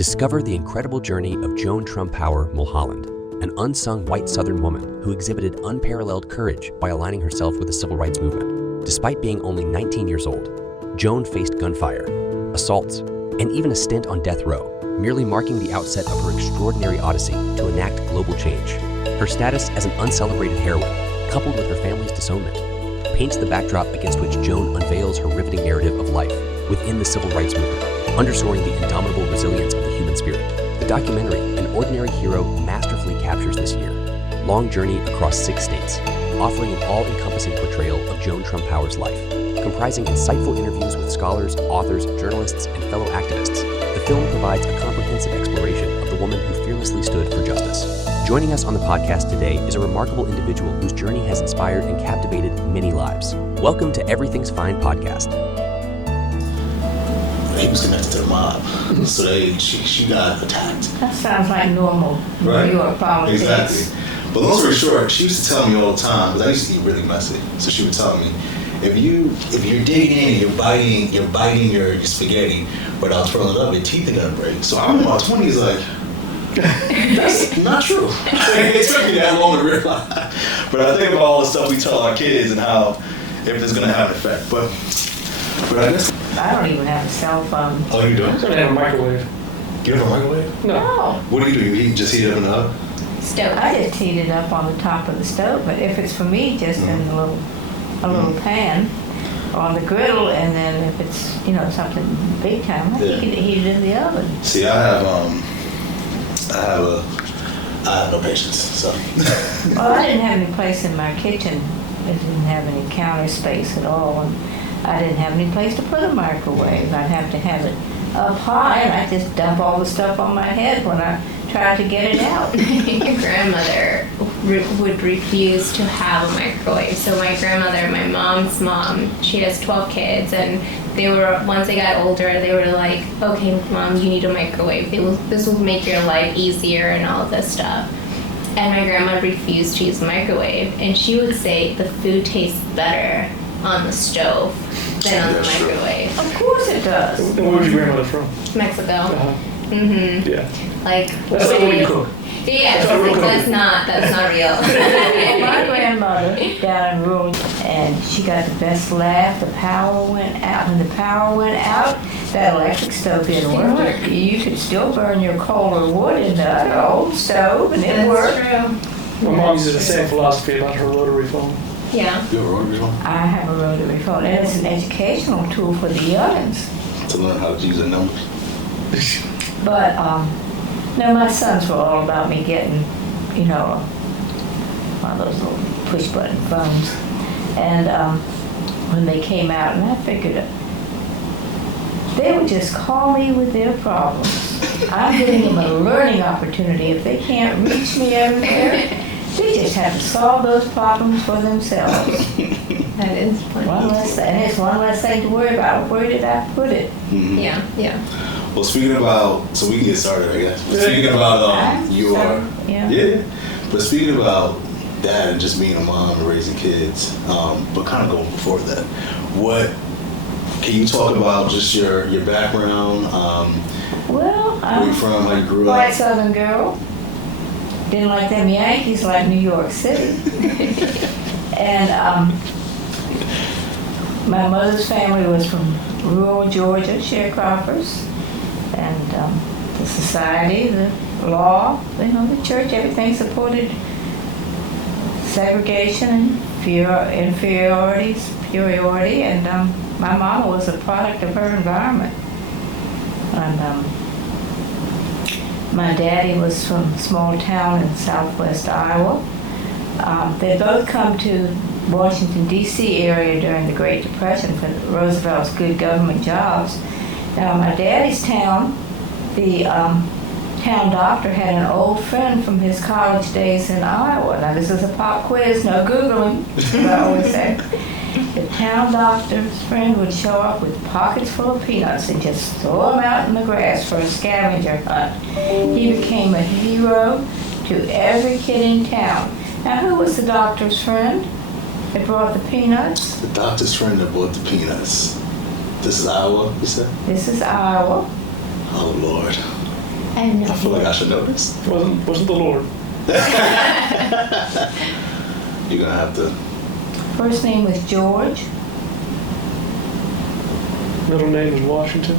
Discover the incredible journey of Joan Trumpauer Mulholland, an unsung white Southern woman who exhibited unparalleled courage by aligning herself with the civil rights movement. Despite being only 19 years old, Joan faced gunfire, assaults, and even a stint on death row, merely marking the outset of her extraordinary odyssey to enact global change. Her status as an uncelebrated heroine, coupled with her family's disownment, paints the backdrop against which Joan unveils her riveting narrative of life within the civil rights movement, underscoring the indomitable resilience of the human spirit. The documentary, An Ordinary Hero, masterfully captures this year-long journey across 6 states, offering an all-encompassing portrayal of Joan Trumpauer's life. Comprising insightful interviews with scholars, authors, journalists, and fellow activists, the film provides a comprehensive exploration of the woman who fearlessly stood for justice. Joining us on the podcast today is a remarkable individual whose journey has inspired and captivated many lives. Welcome to Everything's Fine podcast. He was connected to the mob, so she got attacked. That sounds like normal New York politics. Exactly. But long story short, she used to tell me all the time, because I used to eat really messy. So she would tell me, if you're digging in, you're biting your spaghetti without throwing it up, your teeth are gonna break. So I'm in my 20s, like, that's not true. It took me that long to realize. But I think about all the stuff we tell our kids and how if it's gonna have an effect. But I guess I don't even have a cell phone. Oh, you don't? I don't have a microwave. You have a microwave? No. What do? You just heat it up in the oven? Stove. I just heat it up on the top of the stove, but if it's for me, just in a little pan on the griddle, and then if it's something big time, I heat it in the oven. See, I have no patience, so. Well, I didn't have any place in my kitchen. I didn't have any counter space at all, and I didn't have any place to put a microwave. I'd have to have it up high, and I just dump all the stuff on my head when I tried to get it out. Your grandmother would refuse to have a microwave. So my grandmother, my mom's mom, she has 12 kids, and once they got older, they were like, okay, Mom, you need a microwave. This will make your life easier and all this stuff. And my grandma refused to use a microwave, and she would say the food tastes better on the stove than on the microwave. Of course it does. Where was your grandmother from? Mexico. Mm-hmm. Yeah. That's not what you cook. Yeah, that's not real. My grandmother down in rural, and she got the best laugh. The power went out. When the power went out, that electric stove didn't work. You could still burn your coal or wood in the old stove, and it worked. True. My mom uses the same philosophy about her rotary phone. Yeah. You have a rotary phone? I have a rotary phone, and it's an educational tool for the youngins. To learn how to use the numbers? But, no, my sons were all about me getting, one of those little push-button phones. And when they came out, and I figured they would just call me with their problems. I'm giving them a learning opportunity. If they can't reach me everywhere, they just have to solve those problems for themselves. That is funny. And it's one less thing to worry about. Where did I put it? Mm-hmm. Yeah. Well, speaking about, so we can get started, I guess. But speaking about But speaking about that and just being a mom and raising kids, but kind of going before that, what can you talk about? Just your background? Well, where you from? How you grew up? White Southern girl. Didn't like them Yankees like New York City. And my mother's family was from rural Georgia, sharecroppers. And the society, the law, the church, everything supported segregation and inferiority, superiority. And my mama was a product of her environment. And my daddy was from a small town in southwest Iowa. They both come to Washington, D.C. area during the Great Depression for Roosevelt's good government jobs. Now, my daddy's town, the town doctor had an old friend from his college days in Iowa. Now, this is a pop quiz, no Googling, as I always say. The town doctor's friend would show up with pockets full of peanuts and just throw them out in the grass for a scavenger hunt. He became a hero to every kid in town. Now, who was the doctor's friend that brought the peanuts? The doctor's friend that brought the peanuts. This is Iowa, you said? This is Iowa. Oh, Lord. I have no I feel like idea. I should know this. Wasn't the Lord. You're gonna have to. First name was George. Middle name is Washington.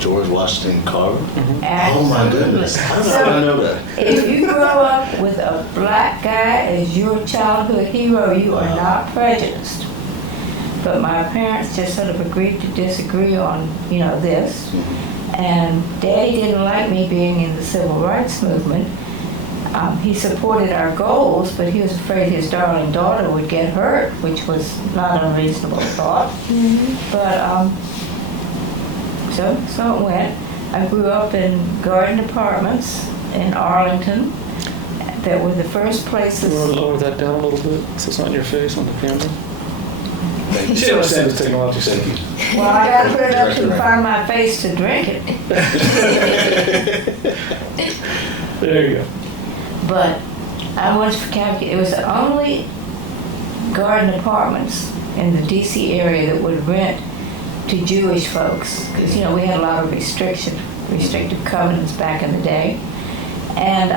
George Washington Carver. Absolutely. Oh my goodness! How did I know that? If you grow up with a black guy as your childhood hero, you are not prejudiced. But my parents just sort of agreed to disagree on, this. And Daddy didn't like me being in the civil rights movement. He supported our goals, but he was afraid his darling daughter would get hurt, which was not an unreasonable thought. But so it went. I grew up in garden apartments in Arlington that were the first You want places. to lower that down a little bit so it's not in your face on the camera? Thank you. She understands the technology. Thank you. Well, I got to put it up to find my face to drink it. There you go. But I once calculated, it was the only garden apartments in the D.C. area that would rent to Jewish folks. Because, we had a lot of restrictive covenants back in the day. And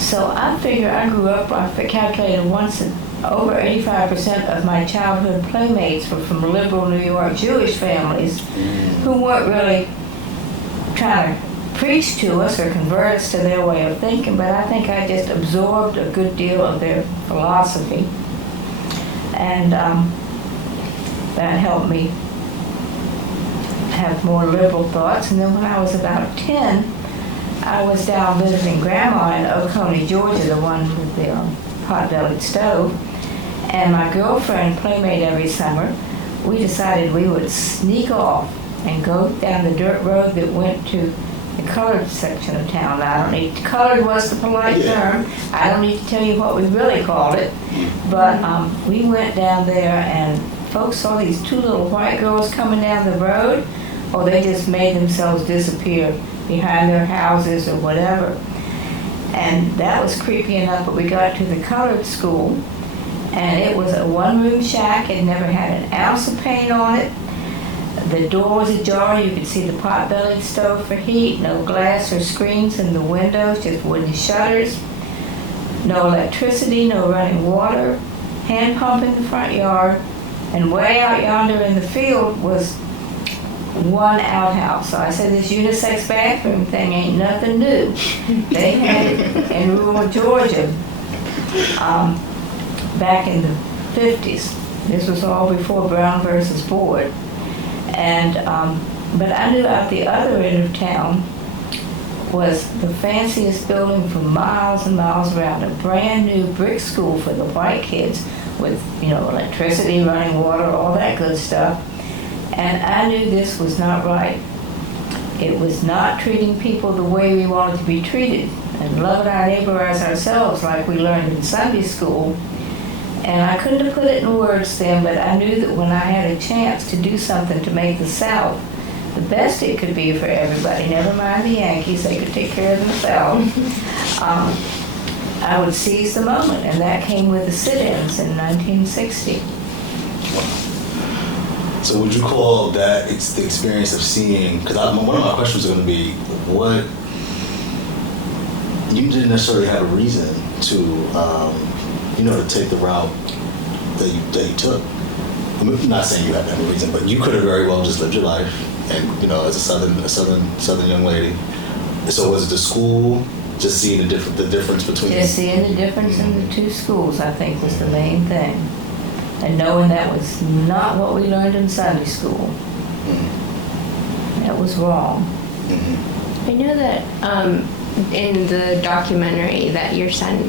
so I figure I grew up, I calculated once that over 85% of my childhood playmates were from liberal New York Jewish families who weren't really trying to preach to us or convert us to their way of thinking, but I think I just absorbed a good deal of their philosophy. And that helped me have more liberal thoughts. And then when I was about 10, I was down visiting Grandma in Oconee, Georgia, the one with the pot-bellied stove. And my girlfriend, playmate every summer, we decided we would sneak off and go down the dirt road that went to the colored section of town. Now, colored was the polite term. I don't need to tell you what we really called it. But we went down there and folks saw these two little white girls coming down the road. Or they just made themselves disappear behind their houses or whatever. And that was creepy enough, but we got to the colored school, and it was a one-room shack. It never had an ounce of paint on it. The door was ajar. You could see the pot-bellied stove for heat. No glass or screens in the windows, just wooden shutters. No electricity, no running water. Hand pump in the front yard. And way out yonder in the field was one outhouse. So I said, this unisex bathroom thing ain't nothing new. They had it in rural Georgia back in the 50s. This was all before Brown versus Board. And but I knew out the other end of town was the fanciest building for miles and miles around, a brand new brick school for the white kids with, electricity, running water, all that good stuff. And I knew this was not right. It was not treating people the way we wanted to be treated and loving our neighbor as ourselves like we learned in Sunday school. And I couldn't have put it in words then, but I knew that when I had a chance to do something to make the South the best it could be for everybody, never mind the Yankees, they could take care of themselves, I would seize the moment. And that came with the sit-ins in 1960. So would you call that it's the experience of seeing, because one of my questions is going to be, what, you didn't necessarily have a reason to, to take the route that you took. I'm not saying you had to have a reason, but you could have very well just lived your life, and as a southern young lady. So was it the school, just seeing the difference between? Just seeing the difference in the two schools, I think, was the main thing. And knowing that was not what we learned in Sunday school. That was wrong. I know that in the documentary that your son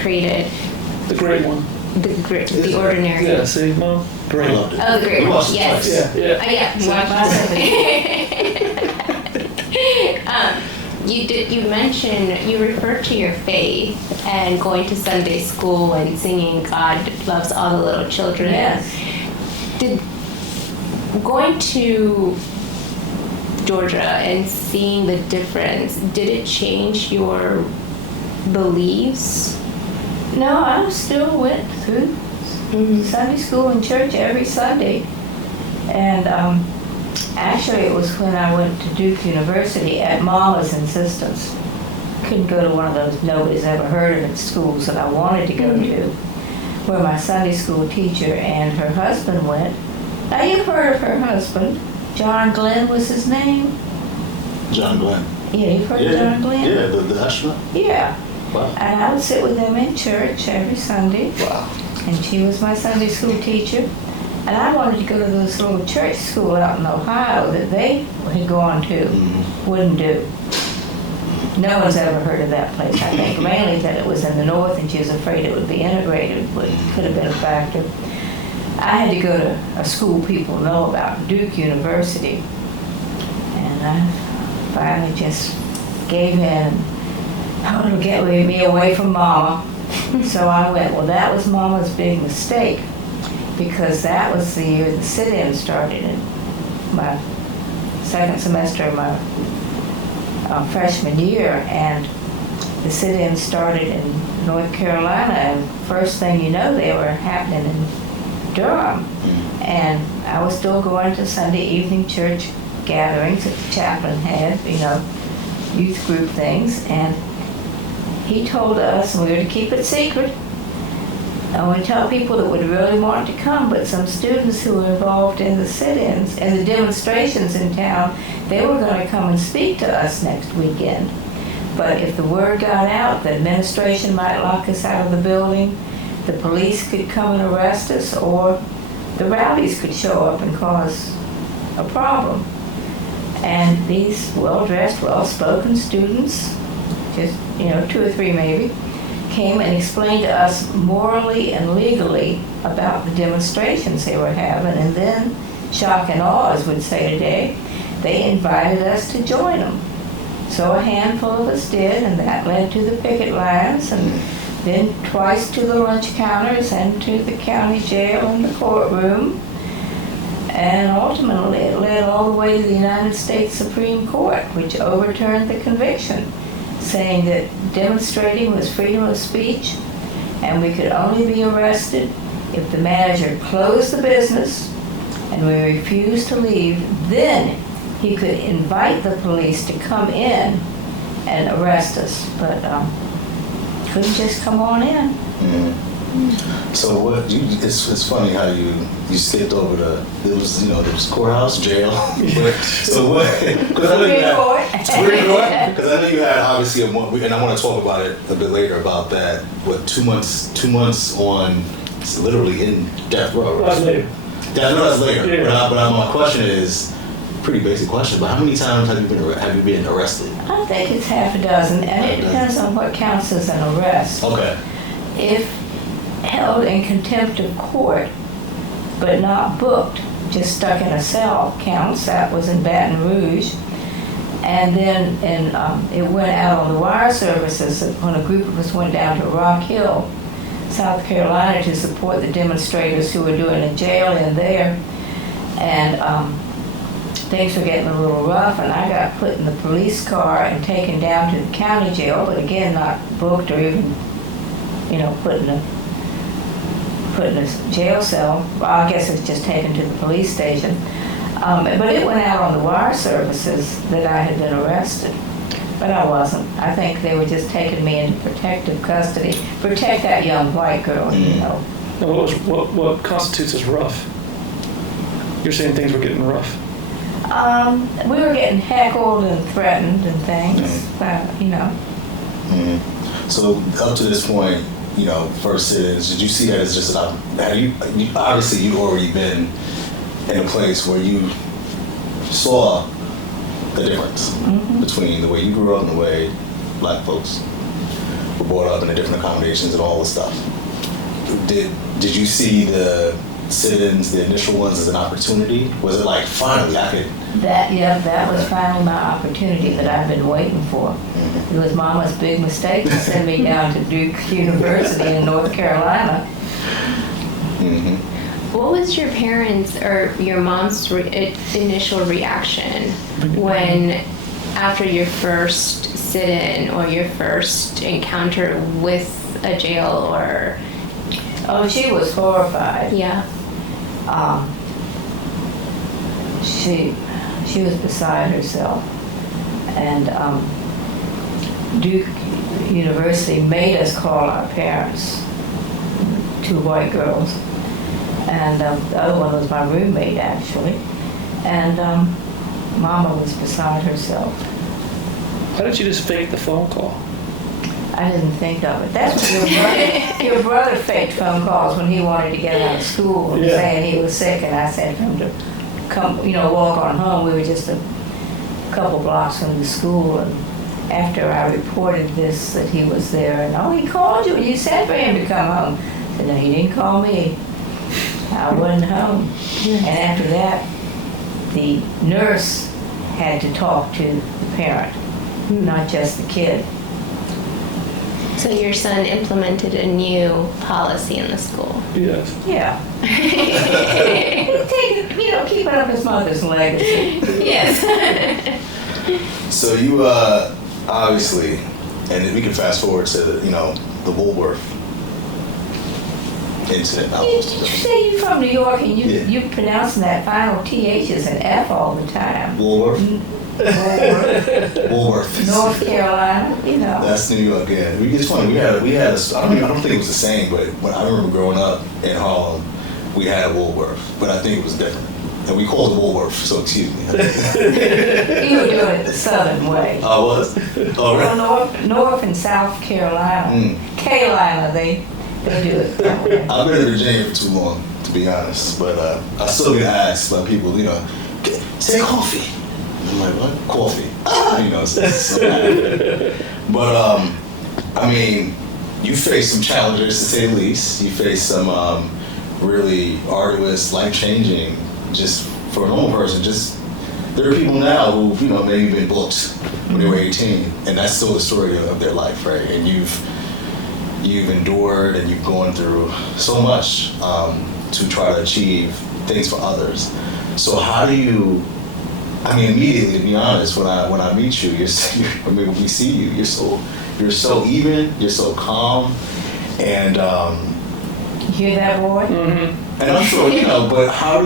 created, The great one. the ordinary. Yeah, see, Mom? Great. I loved it. Oh, the great We one. watched it Yes. twice. Yeah. You mentioned, you referred to your faith and going to Sunday school and singing God Loves All the Little Children. Yes. Going to Georgia and seeing the difference, did it change your beliefs? No, I still went through Sunday school and church every Sunday. And Actually, it was when I went to Duke University at Mama's insistence. Couldn't go to one of those nobody's ever heard of it schools that I wanted to go to, where my Sunday school teacher and her husband went. Now, you've heard of her husband. John Glenn was his name. John Glenn. Yeah, you've heard of John Glenn? Yeah, the astronaut. Yeah. Wow. And I would sit with them in church every Sunday. Wow. And she was my Sunday school teacher. And I wanted to go to this little church school out in Ohio that they had gone to. Wouldn't do. No one's ever heard of that place. I think mainly that it was in the north and she was afraid it would be integrated, but could have been a factor. I had to go to a school people know about, Duke University. And I finally just gave in. Oh, it'll get me away from Mama. So I went. Well, that was Mama's big mistake, because that was the year the sit-in started in my second semester of my freshman year, and the sit-in started in North Carolina, and first thing you know, they were happening in Durham. And I was still going to Sunday evening church gatherings that the chaplain had, youth group things, and he told us we were to keep it secret. I would tell people that would really want to come, but some students who were involved in the sit-ins and the demonstrations in town, they were going to come and speak to us next weekend. But if the word got out, the administration might lock us out of the building, the police could come and arrest us, or the rowdies could show up and cause a problem. And these well-dressed, well-spoken students, just, 2 or 3 maybe, came and explained to us morally and legally about the demonstrations they were having, and then, shock and awe, as we'd say today, they invited us to join them. So a handful of us did, and that led to the picket lines, and then twice to the lunch counters and to the county jail and the courtroom. And ultimately, it led all the way to the United States Supreme Court, which overturned the conviction, saying that demonstrating was freedom of speech, and we could only be arrested if the manager closed the business and we refused to leave. Then he could invite the police to come in and arrest us, but couldn't just come on in. So what? It's funny how you skipped over there was courthouse, jail. So what? Because I know you had Supreme Court. Because I know you had obviously and I want to talk about it a bit later about that. What 2 months on, literally in death row. Right? That's later. That's later. Yeah. But my question is pretty basic question. But how many times have you been arrested? I think it's half a dozen, and it depends on what counts as an arrest. Okay. If held in contempt of court, but not booked, just stuck in a cell counts. That was in Baton Rouge. And then it went out on the wire services when a group of us went down to Rock Hill, South Carolina, to support the demonstrators who were doing a jail in there. And things were getting a little rough, and I got put in the police car and taken down to the county jail, but again, not booked or even, put in a jail cell. Well, I guess it's just taken to the police station. But it went out on the wire services that I had been arrested. But I wasn't. I think they were just taking me into protective custody. Protect that young white girl, Now, what constitutes as rough? You're saying things were getting rough. We were getting heckled and threatened and things. So up to this point, first sit-ins, did you see that as just obviously you've already been in a place where you saw the difference between the way you grew up and the way black folks were brought up in the different accommodations and all the stuff. Did you see the sit-ins, the initial ones, as an opportunity? Was it like, finally, I could... That was finally my opportunity that I've been waiting for. It was Mama's big mistake to send me down to Duke University in North Carolina. What was your parents' or your mom's initial reaction when, after your first sit-in or your first encounter with a jail or... Oh, she was horrified. Yeah. She was beside herself. And Duke University made us call our parents, 2 white girls. And the other one was my roommate, actually. And Mama was beside herself. Why didn't you just fake the phone call? I didn't think of it. That's what your brother faked phone calls when he wanted to get out of school and saying he was sick, and I said for him to come, walk on home. We were just a couple blocks from the school, and after I reported this that he was there, and he called you and you said for him to come home. I said, no, he didn't call me. I wasn't home. And after that, the nurse had to talk to the parent, not just the kid. So your son implemented a new policy in the school. Yes. Yeah. Keeping up his mother's legacy. Yes. So you obviously, and we can fast forward to the Woolworth incident. You say you're from New York and you're pronouncing that final TH as an F all the time. Woolworth. Woolworth. North Carolina, That's New York, yeah. It's funny. We had I don't think it was the same, but when I remember growing up in Harlem, we had a Woolworth, but I think it was different. And we called it Woolworth, so excuse me. You were doing it the Southern way. I was? Oh, right. Well, North and South Carolina, Carolina, they do it that way. I've been in Virginia for too long, to be honest, but I still get asked by people, say coffee. I'm like, what? Coffee. But, you face some challenges, to say the least. You face some really arduous, life-changing, just for a normal person, there are people now who've, maybe been booked when they were 18, and that's still the story of their life, right? And you've endured and you've gone through so much to try to achieve things for others. So how do you, immediately, to be honest, when I meet you, when we see you, you're so even, you're so calm, and You hear that, boy? And I'm sure, but how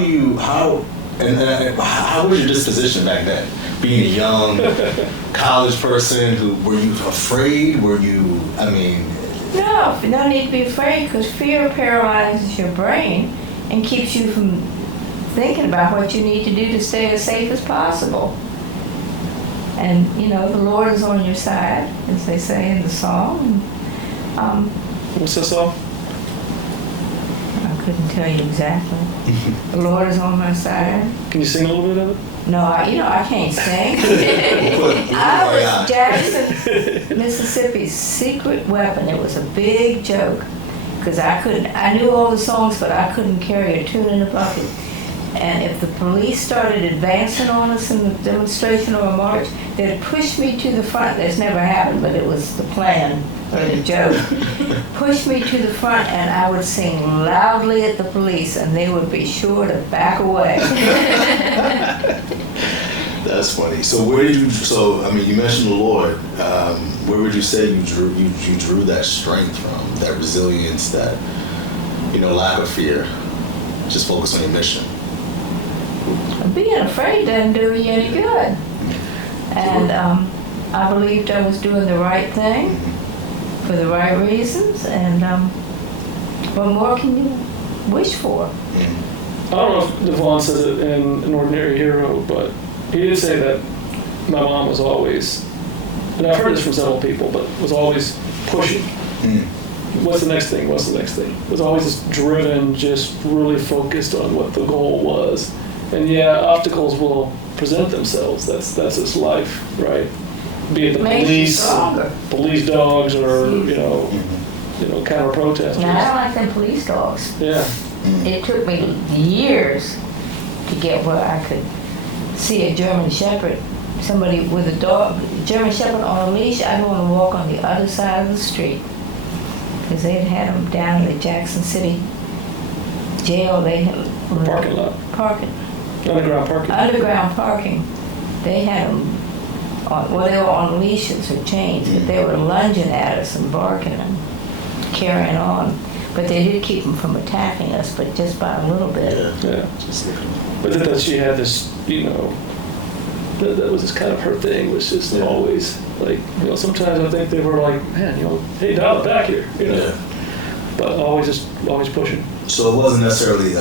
was your disposition back then? Being a young college person, were you afraid? No need to be afraid, because fear paralyzes your brain and keeps you from thinking about what you need to do to stay as safe as possible. And, the Lord is on your side, as they say in the song. What's the song? I couldn't tell you exactly. The Lord is on my side. Can you sing a little bit of it? No, I can't sing. I was Jackson, Mississippi's secret weapon. It was a big joke, because I knew all the songs, but I couldn't carry a tune in a bucket. And if the police started advancing on us in the demonstration or a march, they'd push me to the front. That's never happened, but it was the plan or the joke. Push me to the front, and I would sing loudly at the police, and they would be sure to back away. That's funny. So you mentioned the Lord. Where would you say you drew that strength from, that resilience, that, lack of fear? Just focus on your mission. Being afraid doesn't do you any good. And I believed I was doing the right thing for the right reasons, and what more can you wish for? I don't know if Devon says it in An Ordinary Hero, but he did say that my mom was always, and I've heard this from several people, but was always pushing. What's the next thing? What's the next thing? Was always just driven, just really focused on what the goal was. And obstacles will present themselves. That's just life, right? Be it the police dogs, or counter protesters. Now, I don't like them police dogs. Yeah. It took me years to get where I could see a German Shepherd, somebody with a dog, German Shepherd on a leash. I'd want to walk on the other side of the street, because they had them down in the Jackson City jail. They had Parking lot. Underground parking. They had them they were on leashes or chains, but they were lunging at us and barking and carrying on. But they did keep them from attacking us, but just by a little bit. Yeah. But that she had this, that was just kind of her thing, was just always like, you know, sometimes I think they were like, man, you know, hey, dial it back here, you know. Yeah. But always pushing. So it wasn't necessarily